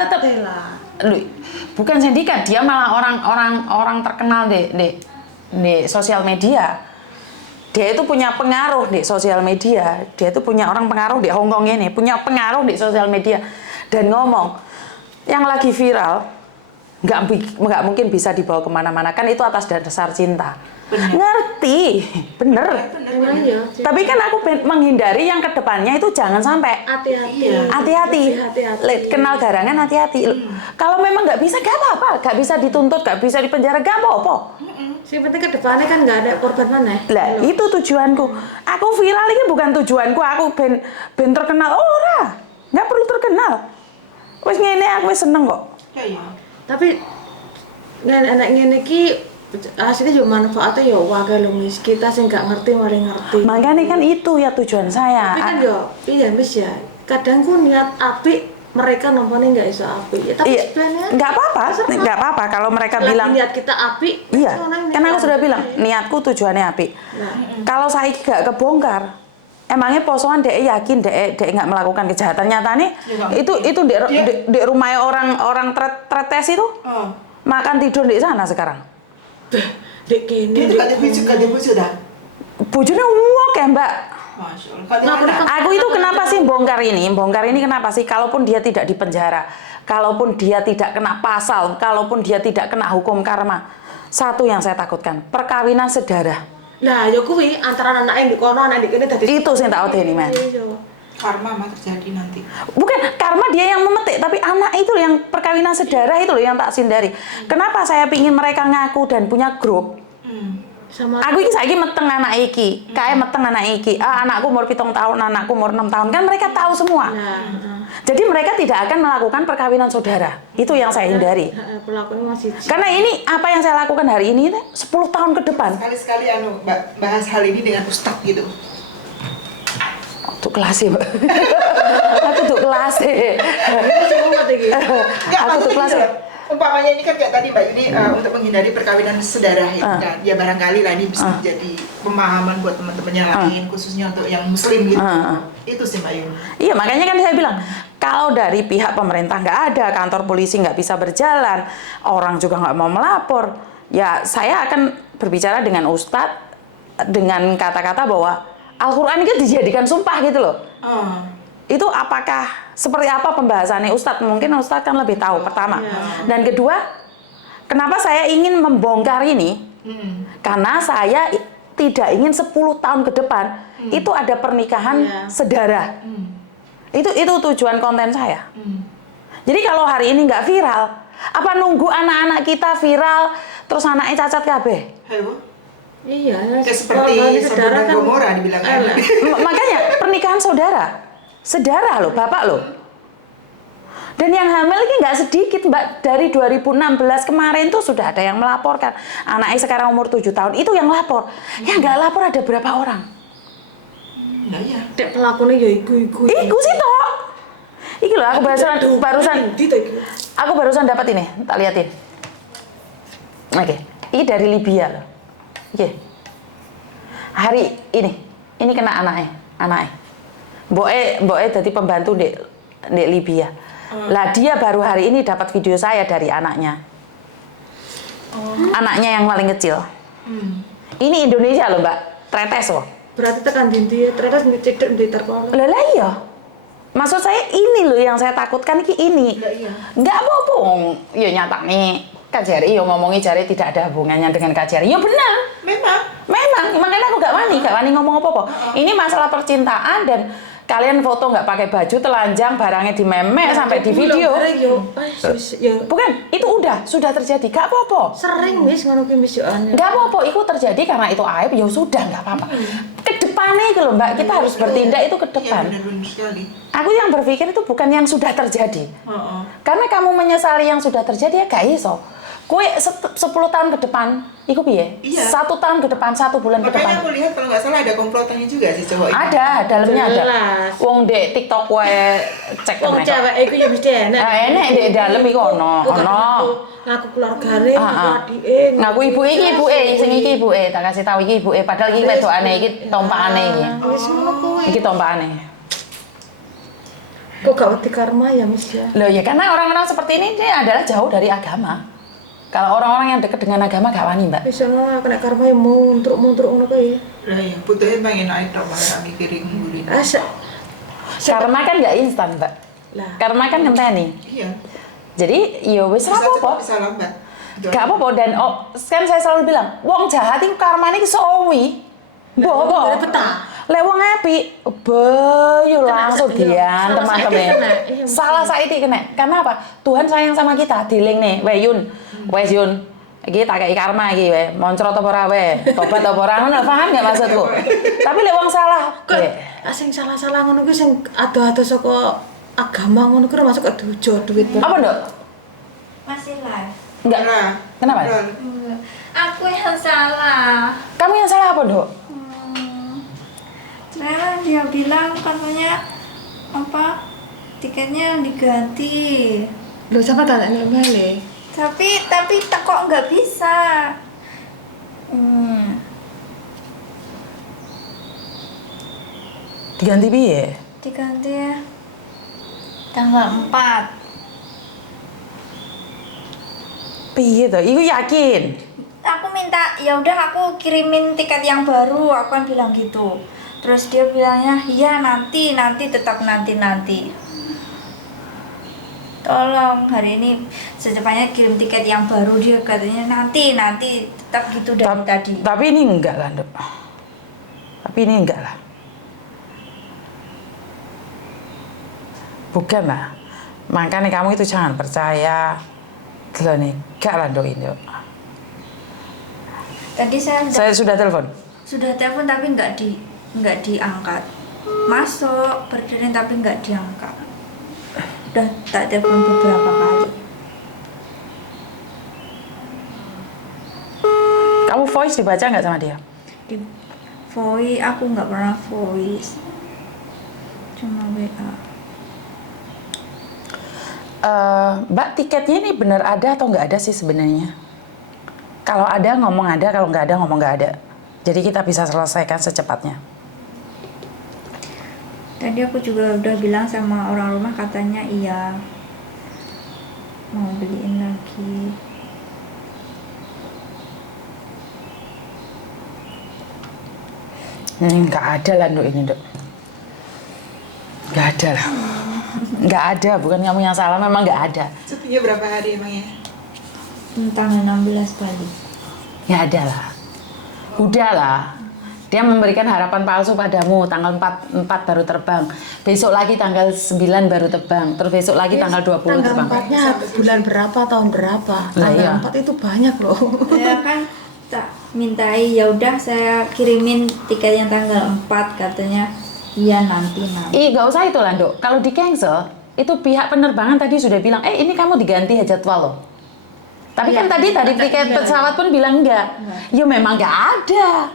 Tetap bukan sindikat, dia malah orang terkenal di sosial media. Dia itu punya pengaruh di sosial media. Dia itu punya orang pengaruh di Hongkong ini, punya pengaruh di sosial media dan ngomong yang lagi viral nggak mungkin bisa dibawa kemana-mana, kan itu atas dasar cinta. Bener. Ngerti, bener. Iya. Tapi kan aku menghindari yang kedepannya itu jangan sampai hati-hati. Kenal garangan hati-hati. Kalau memang nggak bisa, nggak apa-apa, nggak bisa dituntut, nggak bisa dipenjara, nggak apa-apa. Yang penting kedepannya kan nggak ada korban mana. Lah itu tujuanku. Aku viral ini bukan tujuanku. Aku ben terkenal. Ora, nggak perlu terkenal. Wes ngene aku wis seneng kok. Iya. Tapi anak ngene iki aslinya juga manfaatnya ya wakil loh Miss, kita sih nggak ngerti malah ngerti. Makanya kan itu ya tujuan saya. Tapi kan yo iya Miss ya, kadang ku niat apik mereka nontonnya nggak iso apik ya, tapi sebenarnya nggak apa-apa kalau mereka bilang niat kita apik. iya, kan aku sudah bilang niatku tujuannya apik. Kalau saya gak kebongkar, emangnya posoan dek yakin dek nggak melakukan kejahatan nyatanya itu di rumah orang tretes itu makan tidur di sana sekarang. Dek kene. Dia juga ada bujuk dah. Bujurnya wok ya mbak. Masya Allah. Aku itu kenapa sih bongkar ini? Bongkar ini kenapa sih? Kalaupun dia tidak dipenjara, kalaupun dia tidak kena pasal, kalaupun dia tidak kena hukum karma, satu yang saya takutkan, perkawinan sedarah. Nah, ya kuwi antara anak yang di kono, anak di kene tadi. Itu sing tak odeni, men. Karma mah terjadi nanti. Bukan karma dia yang memetik, tapi anak itu yang perkawinan sedarah itu loh yang tak sindari. Kenapa saya pingin mereka ngaku dan punya grup? Sama aku ini saiki meteng anak iki, kae meteng anak iki. Anakku umur 7 tahun, anakku umur 6 tahun. Kan mereka tahu semua. Jadi mereka tidak akan melakukan perkawinan saudara. Itu yang saya hindari. Pelakunya masih. Karena ini apa yang saya lakukan hari ini 10 tahun ke depan. Sekali-sekali bahas hal ini dengan ustadz gitu. Untuk kelas ya, Mbak. Aku untuk kelas. Aku untuk kelas. Umpamanya ini kan kayak tadi Mbak Yuni untuk menghindari perkawinan sedarah itu kan. Ya barangkali lah ini bisa menjadi pemahaman buat teman-teman yang lain, khususnya untuk yang muslim gitu. Itu sih Mbak Yuni. Iya, makanya kan saya bilang, kalau dari pihak pemerintah nggak ada, kantor polisi nggak bisa berjalan, orang juga nggak mau melapor, ya saya akan berbicara dengan ustadz dengan kata-kata bahwa Al-Quran itu dijadikan sumpah gitu loh. Itu apakah seperti apa pembahasannya Ustadz? Mungkin Ustadz kan lebih tahu pertama. Dan kedua, kenapa saya ingin membongkar ini? Karena saya tidak ingin 10 tahun ke depan itu ada pernikahan sedarah. Itu tujuan konten saya. Jadi kalau hari ini nggak viral, apa nunggu anak-anak kita viral terus anaknya cacat kabeh? Iya, kayak seperti saudara kan Gomora dibilang. Makanya pernikahan saudara loh, bapak loh. Dan yang hamil ini nggak sedikit Mbak, dari 2016 kemarin tuh sudah ada yang melaporkan. Anaknya sekarang umur 7 tahun, itu yang lapor. Yang nggak lapor ada berapa orang? Nah ya. Dek pelakunya ya iku. Iku sih toh. Iki loh, aku barusan dapat ini, tak liatin. Oke, ini dari Libya loh. Oke. Hari ini kena anaknya. Boe jadi pembantu di Libya. Lah dia baru hari ini dapat video saya dari anaknya. Anaknya yang paling kecil. Ini Indonesia loh Mbak, tretes loh. Berarti tekan dinti, tretes ngecedek di terkono. Lah iya. Maksud saya ini loh yang saya takutkan ini. Enggak apa-apa. Ya nyata nih. Kak Jerry ngomongi Jerry tidak ada hubungannya dengan Kak Jerry. Ya benar. Memang. Makanya aku gak wani ngomong apa-apa. Ini masalah percintaan dan kalian foto nggak pakai baju telanjang, barangnya di memek sampai di video. Bukan, itu sudah terjadi. Gak apa-apa. Sering Miss ngono ki Miss yo aneh. Gak apa-apa, itu terjadi karena itu aib, ya sudah nggak apa-apa. Kedepannya itu loh Mbak, kita harus bertindak itu ke depan. Aku yang berpikir itu bukan yang sudah terjadi. Karena kamu menyesali yang sudah terjadi ya gak iso. Kue 10 tahun ke depan, iku piye? Iya. 1 tahun ke depan, 1 bulan ke depan. Makanya aku lihat kalau nggak salah ada komplotannya juga sih cowok ini. Ada, dalamnya ada. Wong dek TikTok wae cek wong cewek iku ya mesti enak. Enak dek dalem iku ono. Ngaku keluargane, adike. Ngaku ibuke sing iki ibuke, tak kasih tahu iki ibuke padahal iki wedokane iki tompakane iki. Wis ngono kuwi. Iki tompakane. Kok gak wedi karma ya Miss ya? Loh ya karena orang-orang seperti ini adalah jauh dari agama. Kalau orang-orang yang dekat dengan agama gak wani mbak. Bisa nolak kena karma yang muntruk-muntruk ngono kae. Lah ya, butuhnya pengen naik dong, malah mikirin ngurin. Asa. Karma kan gak instan mbak. Lah. Karma kan ngenteni. Iya. Jadi ya wis Bisa apa-apa. cepat, bisa lambat. Gak apa-apa dan kan saya selalu bilang, wong jahat itu karmane ki sowi. Mbok dari peta. Lek wong apik, yo langsung iya, dian salah saiki teman-teman. kena, iya, Salah saiki kena. Karena apa? Tuhan sayang sama kita. Diling nih, we Yun. Wes Yun. Iki tak kei karma iki we. Moncrot apa ora we? Tobat apa ora? Ngono paham gak maksudku? Tapi lek wong salah, Kok we. sing salah-salah ngono kuwi sing ado-ado saka agama ngono kuwi masuk ke duit. Apa, Nduk? Masih live. Enggak. Nah, Kenapa? betul. Aku yang salah. Kamu yang salah apa, Nduk? Nah, dia bilang katanya apa? Tiketnya diganti. Lho siapa tanya email Tapi kok nggak bisa. Diganti piye? Diganti ya. Tanggal 4. Piye to? Iku yakin. Aku minta ya udah aku kirimin tiket yang baru, aku kan bilang gitu. Terus dia bilangnya iya nanti tetap nanti. Tolong hari ini secepatnya kirim tiket yang baru, dia katanya nanti tetap gitu dari tadi. Tapi ini enggak lah, Nduk. Tapi ini enggak lah. Bukan lah. Makanya kamu itu jangan percaya. Gila nih, enggak lah Nduk ini. Nduk. Tadi Saya sudah telepon. sudah telepon tapi nggak diangkat. Masuk berdiri tapi nggak diangkat. Udah tak telepon beberapa kali. Kamu voice dibaca nggak sama dia? Di voice aku nggak pernah voice, cuma WA. Mbak, tiketnya ini benar ada atau nggak ada sih sebenarnya? Kalau ada ngomong ada, kalau nggak ada ngomong nggak ada. Jadi kita bisa selesaikan secepatnya. Tadi aku juga udah bilang sama orang rumah, katanya iya mau beliin lagi. Nggak ada lah Nduk ini, Nduk. Nggak ada lah. Nggak ada, bukan kamu yang salah, memang nggak ada. Cutinya berapa hari emangnya? Tanggal 16 kali. Nggak ada lah. Udah lah. Dia memberikan harapan palsu padamu, tanggal 4 baru terbang. Besok lagi tanggal 9 baru terbang. Terus besok lagi tanggal 20 tanggal terbang. 4-nya bulan berapa, tahun berapa? Lah, Tanggal iya. 4 itu banyak loh. Saya kan tak mintai, ya udah saya kirimin tiket yang tanggal 4, katanya iya nanti. Nggak usah itu lah, Nduk. Kalau di cancel, itu pihak penerbangan tadi sudah bilang, ini kamu diganti jadwal loh. Tapi Iya, kan tadi tiket iya. pesawat pun bilang enggak. Ya memang nggak ada.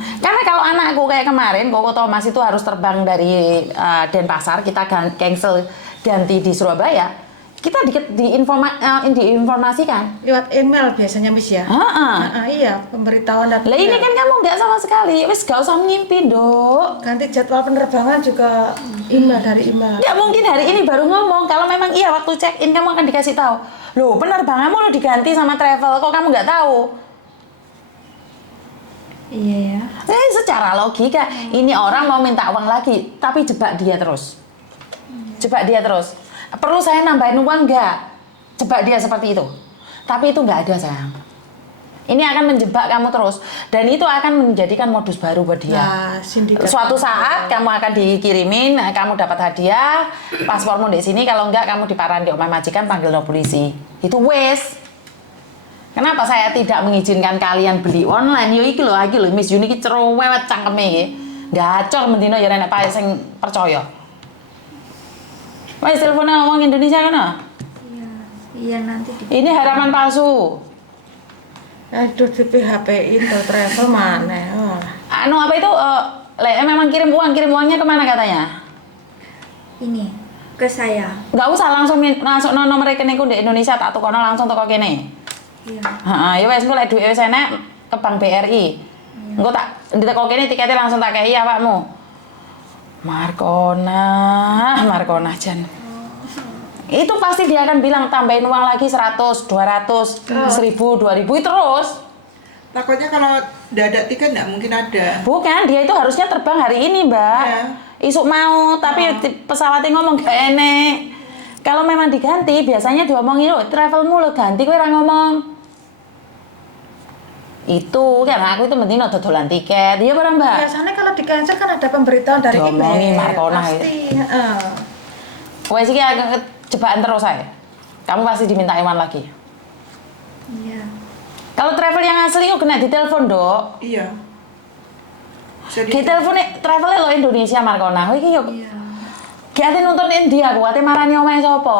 Karena kalau anakku kayak kemarin, Koko Thomas itu harus terbang dari Denpasar, kita cancel ganti di Surabaya. Kita diinformasikan. Lewat email biasanya Miss ya. Iya, pemberitahuan dan Lah ini kan kamu nggak sama sekali. Wis gak usah ngimpi, Nduk. ganti jadwal penerbangan juga email dari email. Nggak mungkin hari ini baru ngomong. Kalau memang iya waktu check in kamu akan dikasih tahu. Loh, penerbanganmu lo diganti sama travel, kok kamu nggak tahu? Iya ya. Secara logika, ini orang mau minta uang lagi, tapi jebak dia terus. Jebak dia terus. Perlu saya nambahin uang nggak? Jebak dia seperti itu. Tapi itu nggak ada, sayang. Ini akan menjebak kamu terus. Dan itu akan menjadikan modus baru buat dia. Nah, sindikat. Suatu saat kamu akan dikirimin, kamu dapat hadiah, paspormu di sini, kalau enggak kamu diparahin di omah majikan, panggil no polisi. Itu wes. Kenapa saya tidak mengizinkan kalian beli online? Yo iki lho Miss Yuni iki cerewet cangkeme iki. Gacor mendino ya nek pae sing percaya. Wes teleponnya ngomong Indonesia kan? Iya nanti Ini harapan palsu. Aduh, di PHP itu travel mana? Oh. Anu apa itu? Memang kirim uangnya kemana katanya? ini ke saya. Nggak usah langsung nomor rekeningku di Indonesia, tak tukono langsung toko kene. Iya. Ya wes engko lek duwe wis enek ke Bank BRI. Engko tak diteko kene tiketnya langsung tak kei awakmu. Markona Jan. Itu pasti dia akan bilang tambahin uang lagi 100, 200, 1000, 2000 terus. Takutnya kalau udah ada tiket nggak mungkin ada. Bukan, dia itu harusnya terbang hari ini, Mbak. Iya. Isuk mau, tapi pesawatnya ngomong gak enek. Kalau memang diganti, biasanya diomongin, "Loh, travelmu lo ganti, kowe ora ngomong." Itu karena aku itu penting dodolan tiket. Iya barang, Mbak. Biasanya kalau di cancel kan ada pemberitahuan dari Diomongin email. Markona, Pasti. Heeh. Wes iki agak jebakan terus saya. Kamu pasti diminta iman lagi. Iya. Kalau travel yang asli kok kena ditelepon, Dok. Iya. Ditelepon travelnya lo Indonesia Markona. Kowe iki yo Iya. ki ate nuntun India, aku ate marani omahe sapa?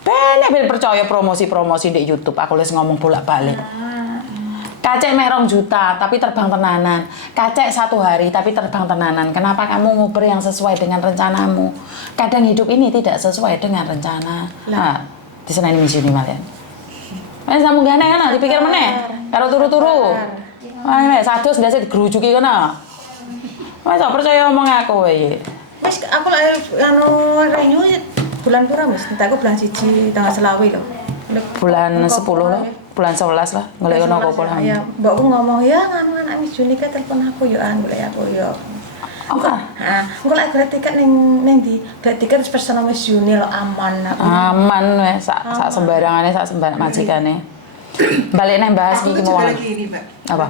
Ben percaya promosi-promosi di YouTube, aku les ngomong bolak-balik. Kacek meh 2 juta, tapi terbang tenanan. Kacek 1 hari, tapi terbang tenanan. Kenapa kamu nguber yang sesuai dengan rencanamu? Kadang hidup ini tidak sesuai dengan rencana. Nah, di sana ini misi malian. Wes sambung gane kan, dipikir meneh. Karo turu-turu. Wah, nek sadus ndase digerujuki kono. Wes gak percaya omong aku wae. Wis aku lek anu renew bulan pura Mas, entek aku bulan 1 tanggal 20 lho. Bulan 10 lah, bulan 11 lah, golek ono apa lah. Ya, mbokku ngomong ya nganu anak Miss Juni ke telepon aku yo golek aku yo. Oh, kan? Heeh, engko lek golek tiket ning ndi? Golek tiket wis personal Miss Juni lo aman aku. Aman wes, sak sembarangane, sak sembarang majikane. Balik neh bahas Aku iki tuh mau. juga lagi ini, Mbak. Apa?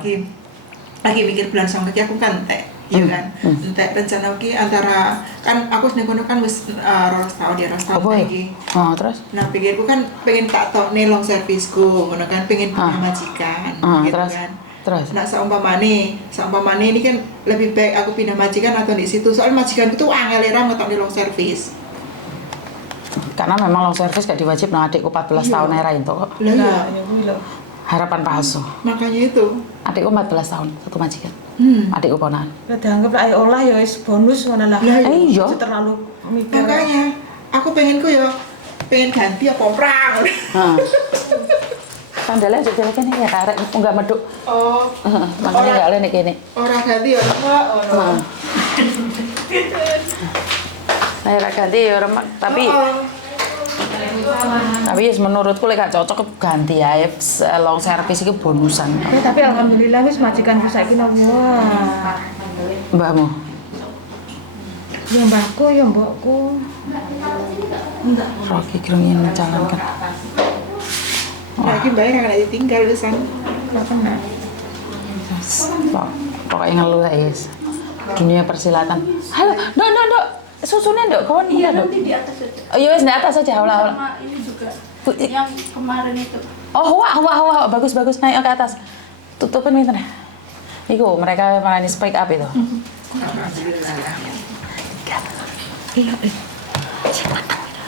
Lagi mikir bulan sama aku kan entek. Iya kan? Entek rencana iki antara kan aku seneng kono kan wis rolas tahun Apa ya? lagi. Oh, terus? Nah, pikirku kan pengen tak tok nih long servisku, ngono kan pengen punya majikan, gitu terus? kan. Terus? Nah, saumpamane ini kan lebih baik aku pindah majikan atau di situ. Soalnya majikanku tuh angel era ngetok di long servis. Karena memang long service gak diwajib, nah adikku 14 tahun era itu kok. Lah iya, Nah, ya kuwi lho. Harapan palsu. makanya itu. Adikku 14 tahun, satu majikan. Adikku ponakan. Lah dianggap lah ayo olah ya wis bonus ngono lah. Lah, iya. Aja terlalu mikir. Makanya aku pengen ganti apa perang. Sandalnya aja jalan kene ya karek enggak meduk. Oh, Makanya enggak oleh nek kene. orang ganti ya, Mbak. Oh, Saya ra ganti ya remak, tapi wis menurutku lek gak cocok ganti ae long service iki bonusan. Ya, tapi alhamdulillah wis majikanku saiki wah. Mbakmu. Ya mbakku ya mbokku. Rocky kira-kira menjalankan. lagi bayar nggak ditinggal pisan. Ora kena. Pokoknya ngeluh guys. Dunia persilatan. Halo, Dok. Susunya Dok, kawan iya Dok. Nanti di atas aja. Oh iya, wis di atas aja. Ulah. Sama ini juga yang kemarin itu. Oh, wah, bagus. Naik ke atas. Tutupin pintu ya. Iku mereka malah ini speak up itu. Alhamdulillah lah. Iya.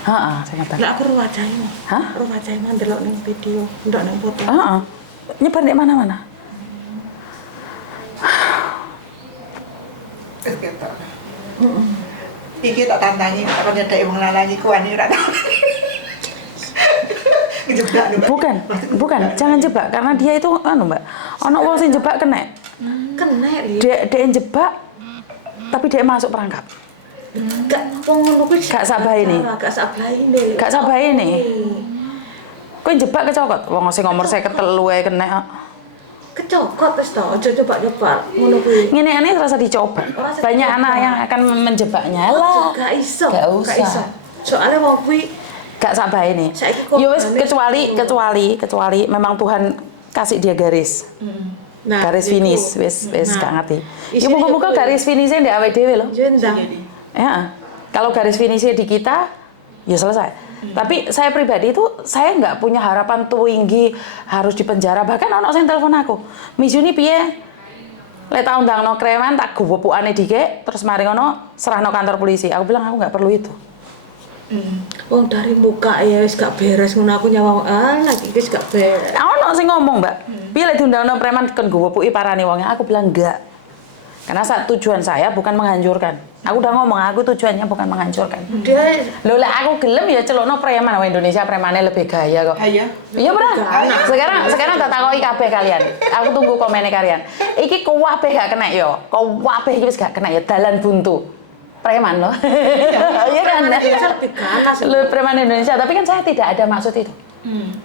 Heeh, saya kata. Lah aku ruwajahe. Hah? Ruwajahe ndelok ning video, ndelok ning foto. Heeh. Nyebar di mana-mana. Wis ketok. Iki tak tantangi, tak nyedaki wong lanang iku wani ora tau. Ngejebak lho, Mbak. Bukan, jangan jebak karena dia itu Mbak. Ono wong sing jebak kena. Kena li. Dia jebak tapi dia masuk perangkap. Gak wong ngono kuwi. Gak sabar ini. Gak sabar ini. Gak sabar ini. Kowe jebak kecokot wong sing umur 53 ae kena. Kecokot wis to, aja coba-coba ngono kuwi. Ngene aneh rasa dicoba. Rasa Banyak dicoba. anak yang akan menjebaknya lah. Gak iso. Gak usah. Soalnya wong kuwi Gak sabar ini. Saiki kok Ya wis banget. kecuali memang Tuhan kasih dia garis. nah, Garis iku. finish wis Nah, gak ngerti. Ya isinya muga-muga iku. garis finishnya ndek awake dhewe lho. Jendang. Ya. Kalau garis finishnya di kita ya selesai. Tapi saya pribadi itu saya nggak punya harapan tinggi harus dipenjara. Bahkan ono sing telepon aku. Miss Juni piye? Lek tak undangno kreman tak gubupukane dike terus mari ngono serahno kantor polisi. Aku bilang aku nggak perlu itu. Wong dari muka ya wis gak beres ngono aku nyawa lagi wis gak beres. Ono sing ngomong, Mbak. Piye lek diundangno preman kon gubupuki parani wonge? Aku bilang enggak. Karena tujuan saya bukan menghancurkan. Aku udah ngomong, aku tujuannya bukan menghancurkan. Dia Loh lah aku gelem ya celokno preman, wong Indonesia premannya lebih gaya kok. Ayo. Iya bener. Sekarang tak takoki kabeh kalian. Aku tunggu komennya kalian. Iki kabeh gak kena yo. Kabeh iki wis gak kena ya dalan buntu. Preman loh. Iya kan? Indonesia lebih ganas. Loh, preman Indonesia, tapi kan saya tidak ada maksud itu.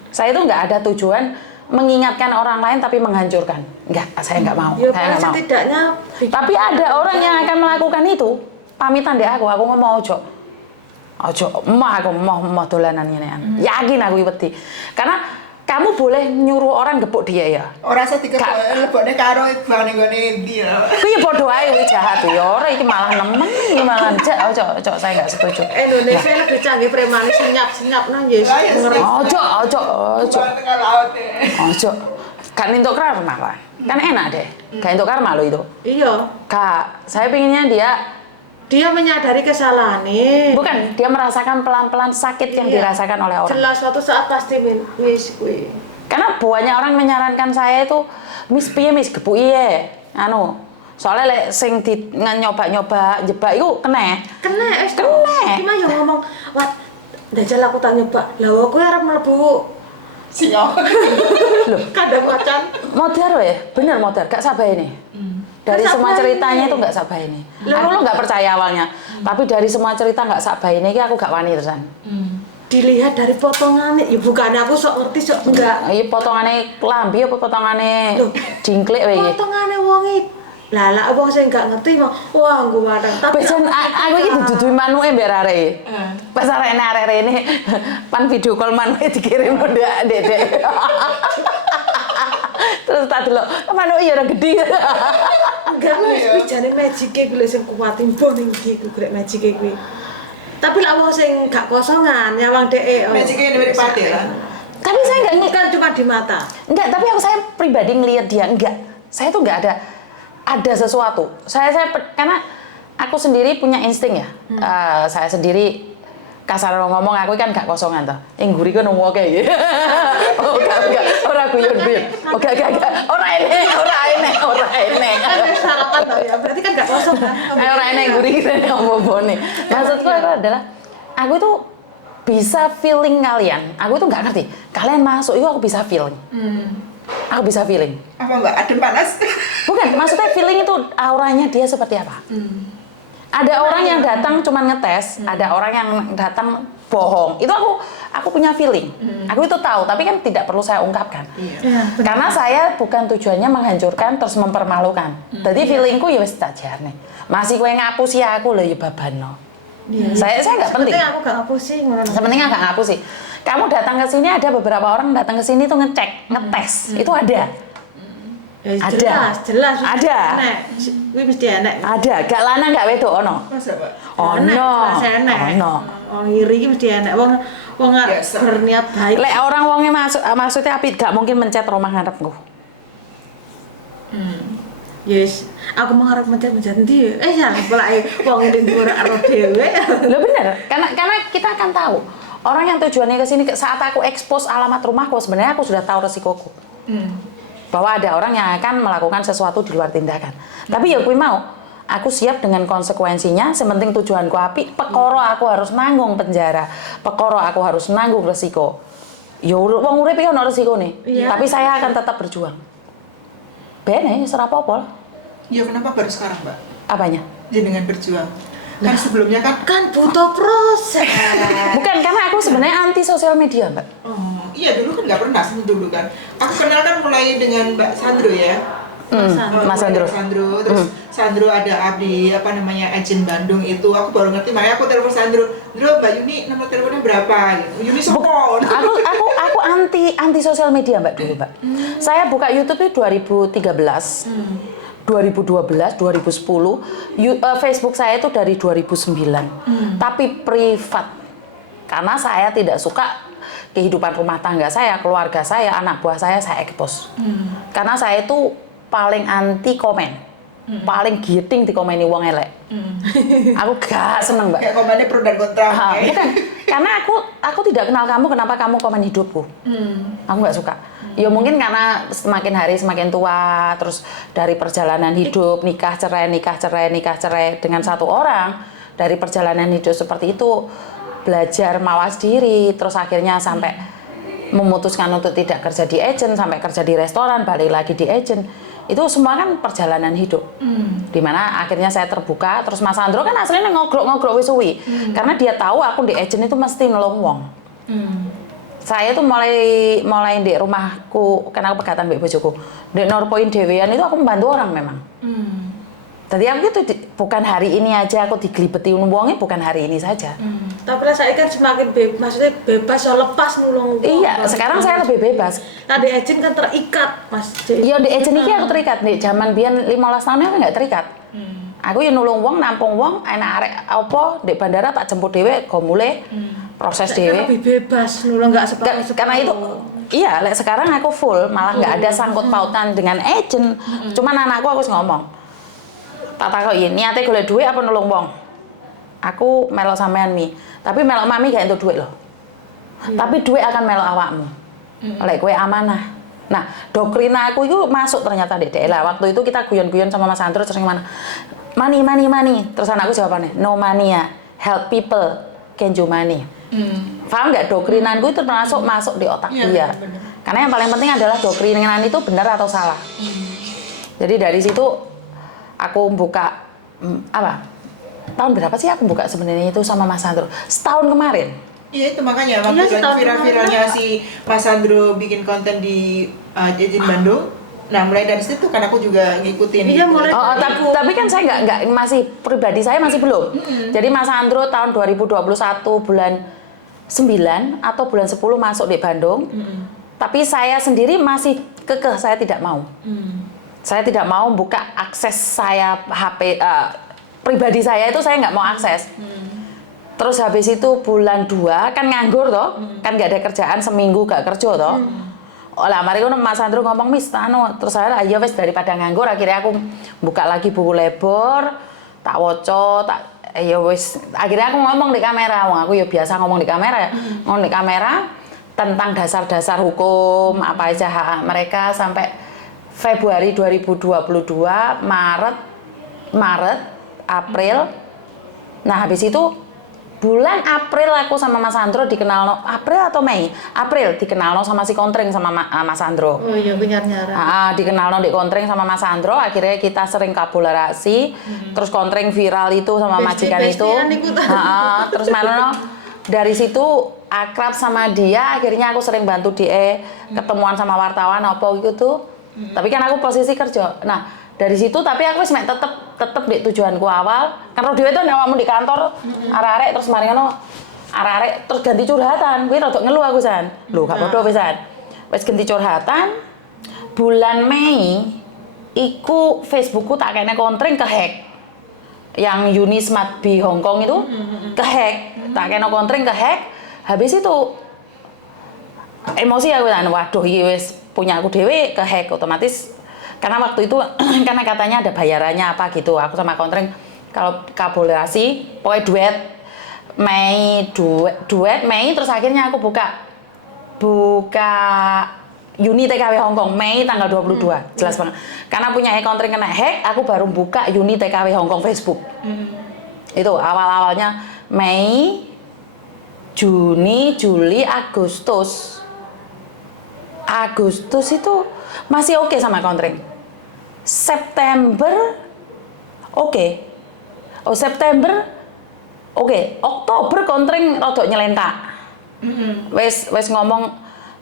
Saya itu nggak ada tujuan mengingatkan orang lain tapi menghancurkan. Enggak, saya nggak mau. Ya, Saya nggak mau. setidaknya Tapi ada orang yang akan melakukan itu. Pamitan deh aku ngomong ojo. Ojo, aku mau dolanan ngene. Yakin aku wedi. Karena kamu boleh nyuruh orang gepuk dia ya. Ora usah lebokne karo bane nggone ndi ya. Kuwi padha ae kuwi jahat ya. Ora iki malah nemen, iki malah jak ojo, saya nggak setuju. Indonesia lebih canggih preman senyap-senyap nah yes. Lah, ya, Ngeri. Ojo. Tengah laut. Ojo. Kan entuk karma kan. Kan enak deh. Gak entuk karma lo itu. Iya, Kak, saya pinginnya dia menyadari kesalahannya. bukan dia merasakan pelan-pelan sakit yang Iya. dirasakan oleh orang. Jelas suatu saat pasti wis kuwi. Karena banyak orang menyarankan saya itu, Miss piye Miss gepuki ye. Soalnya lek sing di nyoba-nyoba jebak itu kena. Kena wis Kena. Cuma yang ngomong, "Wat, dajal aku tak nyoba." Lah aku arep mlebu Sinyo. Loh, kandang macan. modar ya, bener modar, gak sabar ini. Dari Gak semua sabar ceritanya ini. itu gak sabar ini. Aku lo gak percaya awalnya, tapi dari semua cerita gak sabar ini, aku gak wani terusan. Dilihat dari potongannya, ya bukan aku sok ngerti sok enggak. Iya potongannya lambi apa potongannya Loh, jingklik wae iki. Potongannya wong iki. Lah wong sing enggak ngerti mah wah nggo madang. Tapi Besan aku iki didudui manuke mbek arek. Pas arek ini pan video call manuke dikirim ndak Dek. Terus tak delok manuke ya ora gede. enggak wis kuwi jane magic kuwi lho sing kuat mbon ning ndi kuwi golek magic kuwi. Tapi lah wong sing gak kosongan nyawang dhek. Magicnya ini mirip pate lah. Tapi saya enggak bukan cuma di mata. enggak, tapi saya pribadi ngelihat dia enggak. Saya tuh enggak ada sesuatu. Saya karena aku sendiri punya insting ya. Saya sendiri kasar ngomong aku kan gak kosongan toh. Ngguri ku nemu oke. Oh enggak. Ora guyon-guyon. Oke. Ora enek. Kan sarapan tau ya. Berarti kan gak kosong kan. Ora enek ngguri kene opo-opone. Maksudku itu adalah aku tuh bisa feeling kalian. Aku tuh nggak ngerti. Kalian masuk itu aku bisa feeling. Aku bisa feeling. Apa mbak? Adem panas? Bukan, maksudnya feeling itu auranya dia seperti apa. Ada orang yang datang cuma ngetes, ada orang yang datang bohong. Itu aku punya feeling. Aku itu tahu, tapi kan tidak perlu saya ungkapkan. Iya. Karena saya bukan tujuannya menghancurkan terus mempermalukan. Jadi feelingku ya wis tak jarne. Masih kowe ngapusi aku lho ya babano. Saya nggak penting. Penting aku gak ngapusi ngono. Sepenting nggak ngapusi. Kamu datang ke sini ada beberapa orang datang ke sini tuh ngecek, ngetes. Itu ada. Ya, Ada. jelas. Ada. Enek. Kuwi mesti enek. Ada, gak lanang gak wedok ono. Masa mbak? Ono. Enek. Ono. Wong iri iki mesti enek. Wong Biasa. berniat baik. Lek orang wongnya maksudnya api gak mungkin mencet rumah ngarepku. Yes, aku mengharap mencet ndi? Ya, pelake wong ning ora aro dhewe. Loh bener, karena kita akan tahu orang yang tujuannya ke sini saat aku expose alamat rumahku sebenarnya aku sudah tahu resikoku. Bahwa ada orang yang akan melakukan sesuatu di luar tindakan. Tapi ya kui mau, aku siap dengan konsekuensinya, sementing tujuanku api, pekoro aku harus nanggung penjara, pekoro aku harus nanggung resiko. Ya wong urip iki ono resikone, Iya. tapi saya akan tetap berjuang. Bene, ora apa-apa. Ya kenapa baru sekarang mbak? Apanya? Dengan berjuang. Kan sebelumnya kan? Kan butuh proses. Bukan, karena aku sebenarnya anti sosial media, Mbak. Oh, iya dulu kan nggak pernah sih dulu kan. Aku kenal kan mulai dengan Mbak Sandro ya. Mas Mulai Sandro. dari Sandro, terus Sandro ada abdi apa namanya agent Bandung itu aku baru ngerti, makanya aku telepon Sandro, Mbak Yuni nomor teleponnya berapa? Gitu. Yuni sopo. Aku anti sosial media, Mbak, dulu, Mbak. Saya buka YouTube itu 2013. 2012, 2010, Facebook saya itu dari 2009, tapi privat, karena saya tidak suka kehidupan rumah tangga saya, keluarga saya, anak buah saya expose, karena saya itu paling anti komen, paling giting dikomeni wong elek, aku gak seneng mbak. Kayak komennya pro dan kontra. Bukan, karena aku tidak kenal kamu, kenapa kamu komen hidupku, aku nggak suka. Ya mungkin karena semakin hari semakin tua, terus dari perjalanan hidup nikah cerai dengan satu orang, dari perjalanan hidup seperti itu belajar mawas diri, terus akhirnya sampai memutuskan untuk tidak kerja di agent, sampai kerja di restoran, balik lagi di agent. Itu semua kan perjalanan hidup. Dimana akhirnya saya terbuka, terus Mas Andro kan aslinya ngogrok wis karena dia tahu aku di agent itu mesti nolong wong. Saya tuh mulai di rumahku, karena aku pegatan mbek bojoku. Di Norpoint Dewean itu aku membantu orang memang. Jadi aku itu bukan hari ini aja aku digelibeti wongnya, bukan hari ini saja. Tapi saya kan semakin maksudnya bebas, so lepas nulung. Iya, sekarang saya lebih bebas. Nah di agent kan terikat, Mas. Iya di agent ini aku terikat. Di zaman biyen 15 tahun aku nggak terikat. Aku ya nulung wong, nampung wong, enak arek apa di bandara tak jemput dhewe, go mulai proses Saya dhewe. kan lebih bebas, nulung nggak separuh. Karena itu iya, sekarang aku full, malah nggak ada sangkut pautan dengan agent. Cuman anakku aku harus ngomong. Tak takoki, niate golek duit apa nulung wong? Aku melok sampean mi, tapi melok mami gak entuk duit loh. Tapi duit akan melok awakmu. Oleh kowe amanah. Nah, doktrina aku itu masuk ternyata di daerah. Waktu itu kita guyon-guyon sama Mas Andro terus gimana? Money. Terus anakku jawabannya, no money ya, help people, can you money. Paham nggak? Doktrinanku itu termasuk masuk di otak dia. Bener. Karena yang paling penting adalah doktrinan itu benar atau salah. Jadi dari situ aku buka tahun berapa sih aku buka sebenarnya itu sama Mas Andro? Setahun kemarin. Iya itu makanya waktu viral-viralnya si Mas Andro bikin konten di Jejin Bandung. Nah mulai dari situ kan aku juga ngikutin. Iya, mulai. Tapi kan saya nggak masih pribadi saya masih belum. Jadi Mas Andro tahun 2021 bulan 9 atau bulan 10 masuk di Bandung. Tapi saya sendiri masih kekeh saya tidak mau. Saya tidak mau buka akses saya HP pribadi saya itu saya nggak mau akses. Terus habis itu bulan 2 kan nganggur toh, kan nggak ada kerjaan seminggu gak kerja toh. Lah mari ngono Mas Andro ngomong mis terus saya ayo wis daripada nganggur akhirnya aku buka lagi buku lebor, tak woco, ya wis akhirnya aku ngomong di kamera, wong aku ya biasa ngomong di kamera ya. Ngomong di kamera tentang dasar-dasar hukum apa aja hak mereka sampai Februari 2022, Maret, April. Nah, habis itu bulan April aku sama Mas Andro dikenal April atau Mei? April dikenal sama si Kontreng sama Mas Andro. Oh iya benyar-nyara. Dikenal di Kontreng sama Mas Andro, akhirnya kita sering kolaborasi. Terus Kontreng viral itu sama majikan itu. Terus mana dari situ akrab sama dia, akhirnya aku sering bantu dia ketemuan sama wartawan apa gitu. Tapi kan aku posisi kerja. Nah, dari situ tapi aku wis tetep di tujuanku awal. Kan dhewe tuh nek awakmu di kantor arek-arek terus mari ngono arek-arek terus ganti curhatan. Kuwi rada ngeluh aku san. Lho, gak padha pisan. Wis ganti curhatan. Bulan Mei iku Facebookku tak kene Kontreng kehack. Yang Uni Smart B Hong Kong itu kehack. Tak kene Kontreng kehack. Habis itu emosi aku kan, waduh iki wis punya aku dhewe kehack otomatis. Karena waktu itu karena katanya ada bayarannya apa gitu, aku sama Kontreng kalau kolaborasi pokoknya duet Mei terus akhirnya aku buka Uni TKW Hong Kong Mei tanggal 22 jelas banget karena punya Kontreng kena hack aku baru buka Uni TKW Hong Kong Facebook. Itu awal-awalnya Mei, Juni, Juli, Agustus itu masih oke sama Kontreng. September oke. September oke. Oktober Kontreng rada nyelentak. Wes ngomong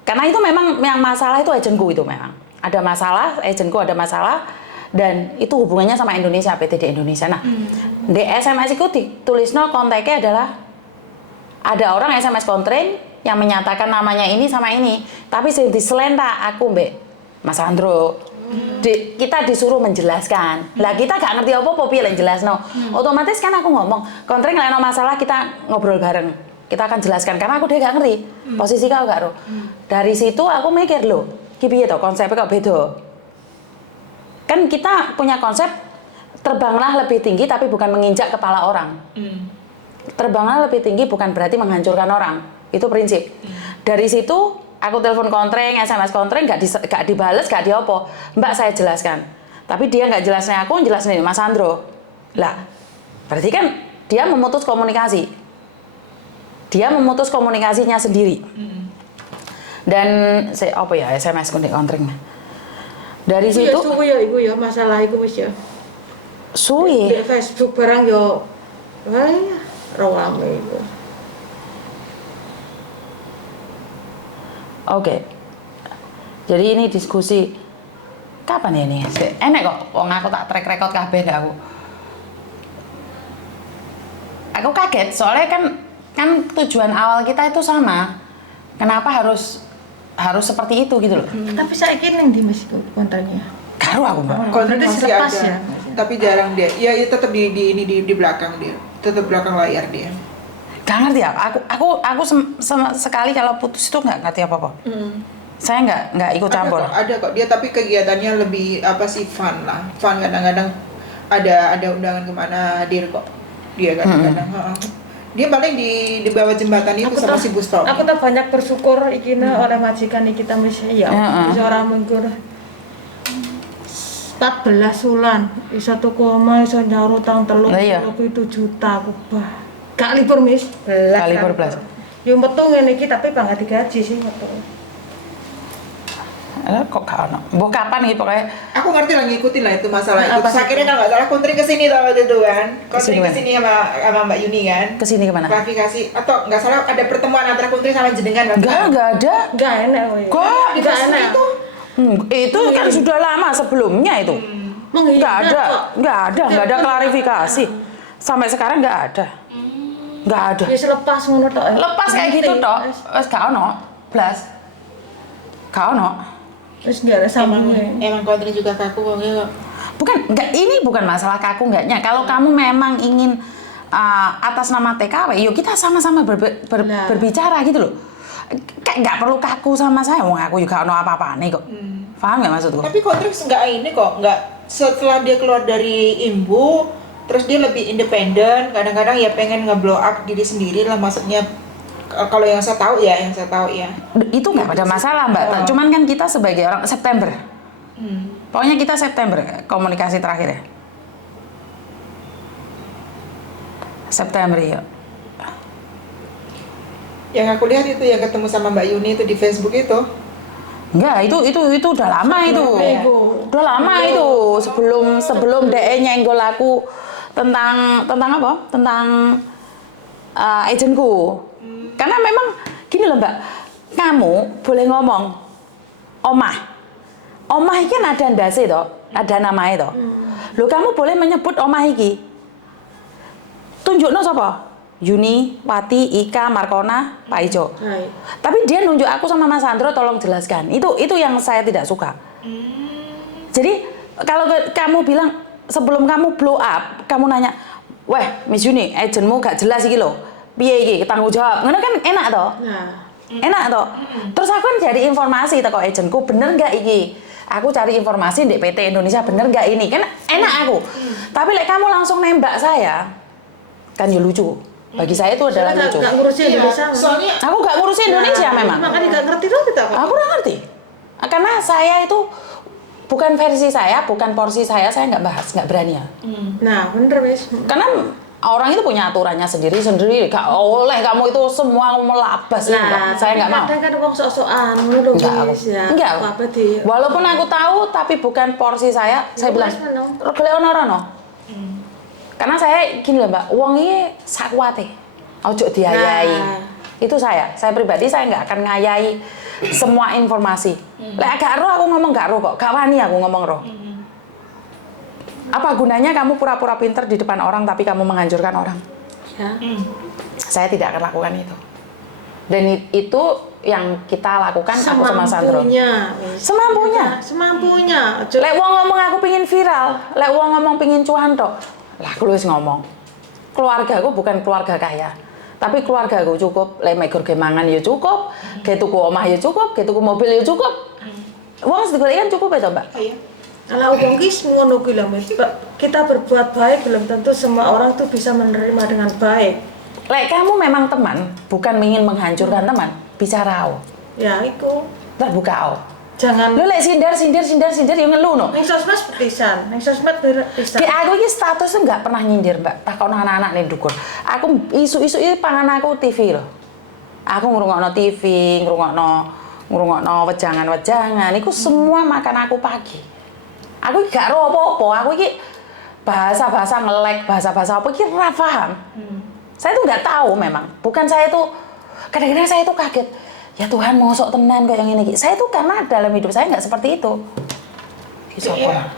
karena itu memang yang masalah itu agentku itu memang. Ada masalah, agentku ada masalah dan itu hubungannya sama Indonesia, PT di Indonesia. Nah, di SMS itu ditulisno kontaknya adalah ada orang SMS Kontreng yang menyatakan namanya ini sama ini, tapi sing diselentak aku mbek Mas Andro. Kita disuruh menjelaskan. Lah kita gak ngerti apa-apa piye lek jelasno. Otomatis kan aku ngomong, Kontreng lek ana masalah kita ngobrol bareng. Kita akan jelaskan karena aku dia gak ngerti. Posisi kau gak ro. Dari situ aku mikir loh, ki piye to konsepnya kok beda. Kan kita punya konsep terbanglah lebih tinggi tapi bukan menginjak kepala orang. Terbanglah lebih tinggi bukan berarti menghancurkan orang. Itu prinsip. Dari situ Aku telepon kontreng, SMS kontreng, gak dibales, gak diopo. Mbak saya jelaskan. Tapi dia nggak jelasnya aku, jelasnya Mas Sandro. Lah, berarti kan dia memutus komunikasi. Dia memutus komunikasinya sendiri. Dan apa ya SMS kontreng. Dari Iku situ ya suwi ya iku ya masalah iku wis ya. suwi. Di Facebook barang yo rawame iku. Oke. Jadi ini diskusi kapan ya ini? Enak kok, wong aku tak track record kabeh dah aku. Aku kaget soalnya kan tujuan awal kita itu sama. Kenapa harus seperti itu gitu loh? Tapi saiki ning ndi Mas iku kontennya? Karo aku, Mbak. Kontennya Masih sih lepas ada, ya? tapi jarang dia. Ya tetap di belakang dia, tetap belakang layar dia. Gak ngerti ya. Aku sekali kalau putus itu nggak ngerti apa-apa. Saya nggak ikut campur. Ada kok dia, tapi kegiatannya lebih apa sih, fun lah. Fun, kadang-kadang ada undangan kemana hadir kok. Dia kadang-kadang. Dia paling di bawah jembatan itu sama si Bustomi. Aku tak banyak bersyukur ikina oleh majikan iki kita wis ya bisa ora mengkur. 14 bulan, iso tuku omah, iso nyaur utang 37 juta aku bah. Gak libur Mis, Gak libur belas. Yo metu ngene iki tapi bangga digaji sih metu. Kok gak ono? Mbok kapan gitu pokoknya. Aku ngerti lah, ngikutin lah itu masalah itu. Apa sih? Akhirnya kalau nggak salah Kontring kesini tau waktu itu kan. Kontring Kesini kesini sama Mbak Yuni kan. Kesini kemana? Klarifikasi atau nggak salah ada pertemuan antara Kontring sama jenengan waktu itu. Enggak ada. Gak enak kowe. Kok? Di Gak Facebook enak. itu. Itu kan sudah lama sebelumnya itu. Menghindar kok. Nggak ada klarifikasi. Sampai sekarang nggak ada. Nggak ada. Ya selepas ngono tok. Lepas kayak gitu tok, wes gak ono, blas. Gak ono. Wis gak ada sambungan. Emang Kontring juga kaku wongnya kok. Ini bukan masalah kaku enggaknya. Kalau kamu memang ingin atas nama TKW, yuk kita sama-sama berbicara gitu loh. Kayak nggak perlu kaku sama saya, wong aku juga ono apa-apa nih kok. Paham nggak maksudku? Tapi Kontring nggak ini kok, nggak setelah dia keluar dari Imbu, terus dia lebih independen. Kadang-kadang ya pengen nge-blow up diri sendiri lah, maksudnya. Kalau yang saya tahu ya, Itu nggak ada masalah Mbak. Cuman kan kita sebagai orang September. Pokoknya kita September komunikasi terakhir ya. September ya. Yang aku lihat itu yang ketemu sama Mbak Yuni itu di Facebook itu. Enggak, itu udah lama itu. Udah lama itu. Sebelum DE nyenggol aku tentang apa? Tentang agenku. Karena memang gini loh Mbak, kamu boleh ngomong omah iki kan ada ndase toh, ada namanya toh. Loh kamu boleh menyebut omah iki. Tunjukno sapa? Yuni, Wati, Ika, Markona, Pak Ijo. Tapi dia nunjuk aku sama Mas Sandro, tolong jelaskan. Itu yang saya tidak suka. Jadi kalau kamu bilang sebelum kamu blow up, kamu nanya, "Weh, Miss Yuni, agenmu gak jelas iki lho. Piye iki tanggung jawab?" Ngono kan enak toh? Nah, Enak toh? Terus aku kan cari informasi teko agenku, bener gak iki? Aku cari informasi di PT Indonesia, bener gak ini? Kan enak aku. Tapi lek kamu langsung nembak saya, kan ya lucu. Bagi saya itu adalah lucu. gak ngurusin Indonesia. Soalnya Aku gak ngurusin Indonesia memang. Makanya gak ngerti dong kita kok. Aku gak ngerti. Karena saya itu bukan versi saya, bukan porsi saya nggak bahas, nggak berani ya. Nah, bener Wis. Karena orang itu punya aturannya sendiri, gak oleh kamu itu semua melabas. Enggak, saya nggak mau. Kadang kan wong sok-sokan ngono lho Wis ya. Enggak. Apa di Walaupun aku tahu, tapi bukan porsi saya bilang, golek ono-ono. Karena saya gini loh Mbak, wong ini sakwate, ojo diayai. Itu saya pribadi saya nggak akan ngayai semua informasi. Lek gak roh aku ngomong gak roh kok, gak wani aku ngomong roh. Apa gunanya kamu pura-pura pinter di depan orang tapi kamu menghancurkan orang? ya. Saya tidak akan lakukan itu. Dan itu yang kita lakukan aku sama Sandro. Semampunya. Lek wong ngomong aku pingin viral, lek wong ngomong pingin cuan tok. Lah aku wis ngomong. Keluargaku bukan keluarga kaya. Tapi keluargaku cukup, lek mek gur mangan ya cukup, ge tuku omah ya cukup, ge tuku mobil ya cukup. Wong segolek kan cukup ya, Mbak? iya. Kalau wong ki ngono kuwi lho, Mas. Kita berbuat baik belum tentu semua orang tuh bisa menerima dengan baik. Lek kamu memang teman, bukan ingin menghancurkan teman, bicara. Ya iku. Terbuka oh. Jangan Lu lek sindir yo ngeluh no. ning sosmed pisan, ning sosmed pisan. Di aku iki statusnya nggak pernah nyindir mbak, takon anak-anak nih dukur. Aku isu-isu ini pangan aku TV loh. Aku ngrungokno TV, ngrungokno wejangan-wejangan. Iku semua makan aku pagi. Aku iki gak ro apa-apa. Aku iki bahasa-bahasa ngelek, bahasa-bahasa apa iki ora paham. Saya tuh nggak tahu memang. Bukan saya tuh kadang-kadang saya tuh kaget. Ya Tuhan mosok tenan kok yang ini. Saya tuh karena dalam hidup saya nggak seperti itu. Iya.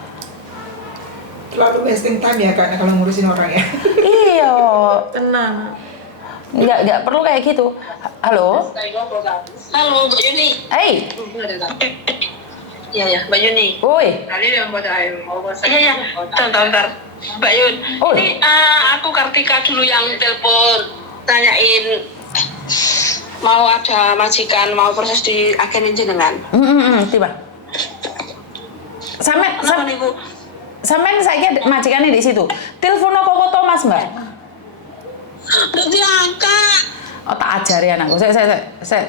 Terlalu wasting time ya karena kalau ngurusin orang ya. Iya. Tenang. Nggak perlu kayak gitu. Halo? Halo, Mbak Yuni. Hey. Iya, Mbak Yuni. Woi. Iya. Bentar. Mbak Yun. Oh. Ini aku Kartika dulu yang telepon tanyain mau ada majikan mau proses di agen jenengan. Tiba. Kenapa nih, Bu? Sampean saiki majikane di situ. Telepon kok Thomas, Mbak. Nggak diangkat. Oh, tak ajari anakku. Saya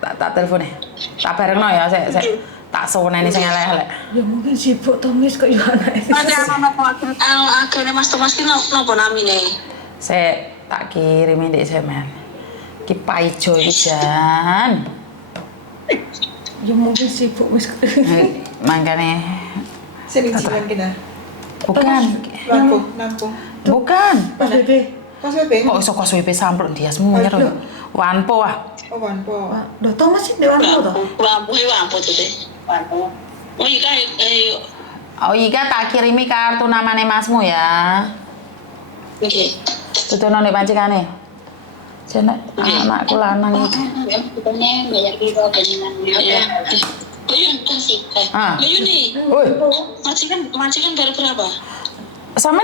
tak telepon nih. Tak barengno ya, saya tak seweneni sing elek-elek. Ya mungkin sibuk Tomis kok yo anake. Nanti agennya Mas Thomas ki nopo namine? Saya tak kirimi di semen. Ki paijo iki jan. Ya mungkin sibuk wis. Mangkane Sering jalan kita. bukan. Nampung. Bukan. Pas Bebe. Pas WP. Kok iso kos WP sampluk dia semuanya Aduh. Wanpo ah. Oh, Wanpo. Loh Thomas sih dewan to. Lampu tuh deh. Oh iya, Oh iya tak kirimi kartu namanya masmu ya. oke. Tutuno nih pancikane. Jane anakku lanang iki. Iya. Mbak Yun, Ah. Mbak Yuni, Woi, majikan baru berapa? sampean